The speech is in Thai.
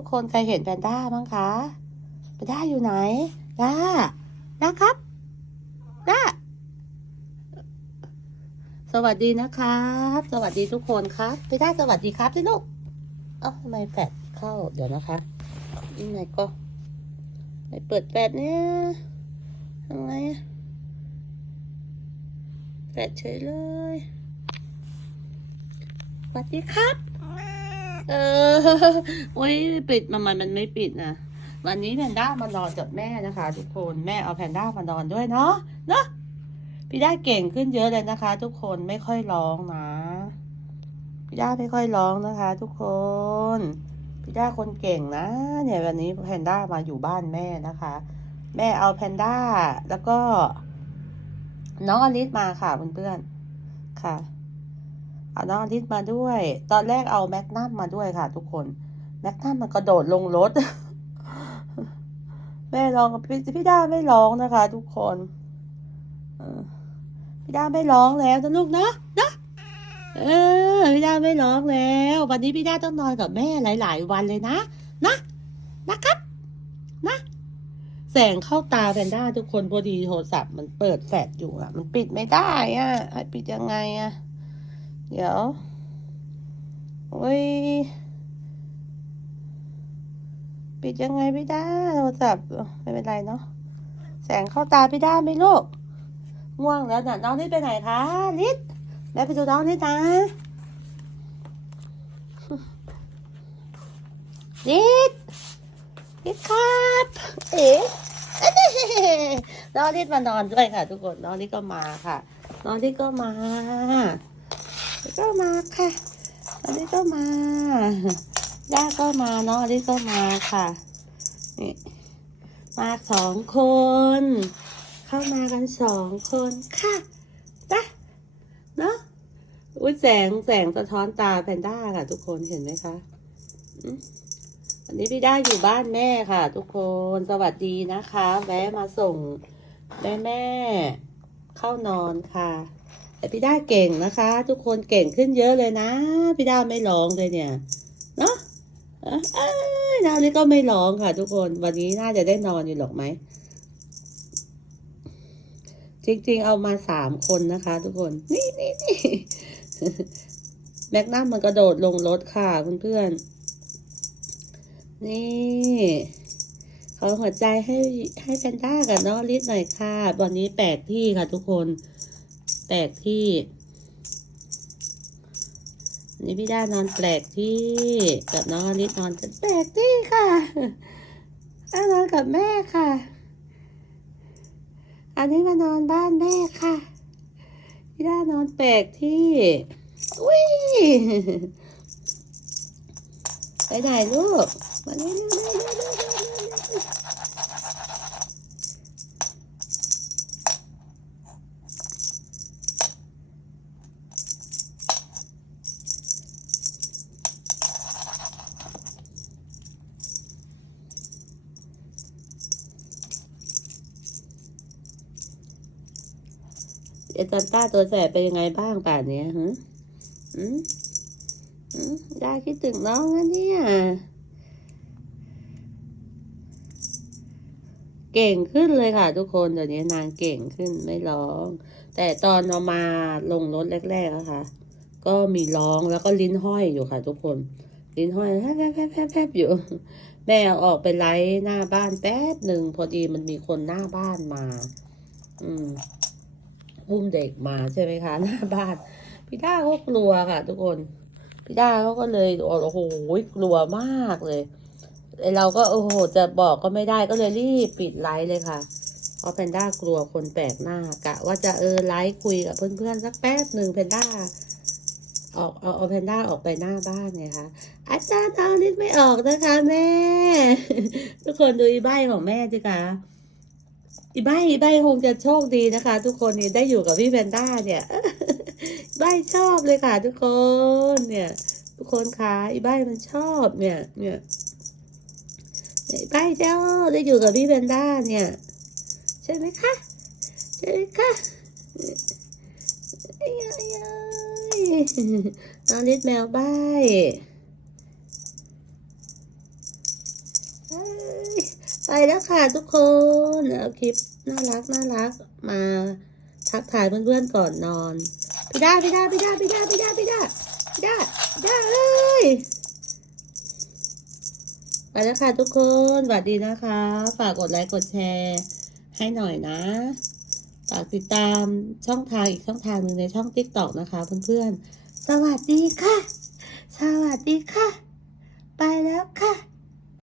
ทุกคนใครเห็นแพนด้าบ้างคะแพนด้าอยู่ไหนด้าด้าครับด้าสวัสดีนะครับ สวัสดีทุกคนครับแพนด้าสวัสดีครับสิลูกเอ้าทำไมแฟดเข้าเดี๋ยวนะคะยังไงก็ไม่เปิดแฟดเนี่ยทำไงอะแฟดเฉยเลยสวัสดีครับ เออโอ้ยปิดมันมันมันไม่ปิดนะวันนี้แพนด้ามานอนกับแม่นะคะ ทุกคนแม่เอาแพนด้ามานอนด้วยเนาะเนาะพี่ด้าเก่งขึ้นเยอะเลยนะคะ ทุกคนไม่ค่อยร้องนะพี่ด้าไม่ค่อยร้องนะคะ ทุกคนพี่ด้าคนเก่งนะ เนี่ยวันนี้แพนด้ามาอยู่บ้านแม่นะคะ แม่เอาแพนด้าแล้วก็น้องอลิสมาค่ะเพื่อนๆค่ะ เอาน้องอาทิตย์มาด้วย ตอนแรกเอาแมกนัมมาด้วยค่ะ ทุกคนแมกนัมมันกระโดดลงรถแม่ร้องพี่พี่ด้าไม่ร้องนะคะ ทุกคนอพี่ด้าไม่ร้องแล้วนะลูกนะนะเออพี่ด้าไม่ร้องแล้ว วันนี้พี่ด้าต้องนอนกับแม่หลาย ๆ วันเลยนะนะนะครับ นะ แสงเข้าตาแพนด้าทุกคนพอดีโทรศัพท์มันเปิดแฟลชอยู่อะมันปิดไม่ได้อะให้ปิดยังไงอะ เดี๋ยวโอ้ยปิดยังไงพี่ด้าโทรศัพท์ไม่เป็นไรเนาะแสงเข้าตาพี่ด้าไหมลูกง่วงแล้วน่ะน้องนิดไปไหนคะนิดแม่ไปดูน้องนิดนะนิดนิดครับเอ๋น้องนิดมานอนด้วยค่ะ ทุกคนน้องนิดก็มาค่ะ น้องนิดก็มา ก็มาค่ะอันนี้ก็มาย่าก็มาเนาะอันนี้ก็มาค่ะนี่มาสองคน เข้ามากันสองคนค่ะไปะเนาะอุ้ยแสงแสงสะท้อนตาแพนด้าค่ะ ทุกคนเห็นไหมคะอันนี้พี่ด้าอยู่บ้านแม่ค่ะ ทุกคนสวัสดีนะคะ แวะมาส่งแม่แม่เข้านอนค่ะ แต่พี่ด้าเก่งนะคะ ทุกคนเก่งขึ้นเยอะเลยนะพี่ด้าไม่ร้องเลยเนี่ยเนาะเอ้ยเอ้ยดาวนี้ก็ไม่ร้องค่ะ ทุกคนวันนี้น่าจะได้นอนอยู่หรอกไหมจริงๆ เอามาสามคนนะคะ ทุกคน นี่นี่นี่แมกนัมมันกระโดดลงรถค่ะเพื่อนๆนี่เขาหัวใจให้ให้แพนด้ากับน้องลิศหน่อยค่ะ วันนี้แปลกที่ค่ะทุกคน แปลกที่ นี่พี่ด้านอนแปลกที่ กับน้องอลิศนอนแปลกที่ค่ะด้านอนกับแม่ค่ะ อันนี้มานอนบ้านแม่ค่ะ พี่ด้านอนแปลกที่อุ้ยไปไหนลูกมาเร็วเเอจันต้าตัวแสบเป็นยังไงบ้างป่านนี้ฮะอืมอืมยายคิดถึงน้องนะเนี่ย เก่งขึ้นเลยค่ะ ทุกคนเดี๋ยวนี้นางเก่งขึ้นไม่ร้อง แต่ตอนเอามาลงรถแรกๆอะคะก็มีร้องแล้วก็ลิ้นห้อยอยู่ค่ะ ทุกคน ลิ้นห้อยแพบแพบแพบแพบอยู่ แม่ออกไปไลฟ์หน้าบ้านแป๊บหนึ่งพอดีมันมีคนหน้าบ้านมา อืม อุ้มเด็กมาใช่ไหมคะหน้าบ้านพี่ด้าเขากลัวค่ะ ทุกคนพี่ด้าเขาก็เลยโอ้โหกลัวมากเลยเราก็โอ้โหจะบอกก็ไม่ได้ก็เลยรีบปิดไลฟ์เลยค่ะเพราะแพนด้ากลัวคนแปลกหน้ากะว่าจะเออไลฟ์คุยกับเพื่อนๆสักแป๊บหนึ่งแพนด้าออกเอาเอาแพนด้าออกไปหน้าบ้านไงคะอาจารย์เอานิดไม่ออกนะคะแม่ ทุกคนดูอีใบของแม่สิคะ อีใบอีใบคงจะโชคดีนะคะ ทุกคนนี่ได้อยู่กับพี่แพนด้าเนี่ยใบชอบเลยค่ะ ทุกคนเนี่ย ทุกคนคะอีใบมันชอบเนี่ย เนี่ยอีใบเจ้าได้อยู่กับพี่แพนด้าเนี่ย ใช่ไหมคะใช่ไหมคะเอ้ยเอ้ยเอ้ยน้องลิศแมวใบ ไปแล้วค่ะทุกคนเอาคลิปน่ารักน่ารักมาทักทายเพื่อนๆก่อนนอนพี่ด้าพี่ด้าพี่ด้าพี่ด้าพี่ด้าพี่ด้าพี่ด้าด้าเลยไปแล้วค่ะทุกคนสวัสดีนะคะ ฝากกดไลค์กดแชร์ให้หน่อยนะฝากติดตามช่องทางอีกช่องทางหนึ่งในช่องติ๊กต็อกนะคะเพื่อนๆ สวัสดีค่ะ สวัสดีค่ะ ไปแล้วค่ะ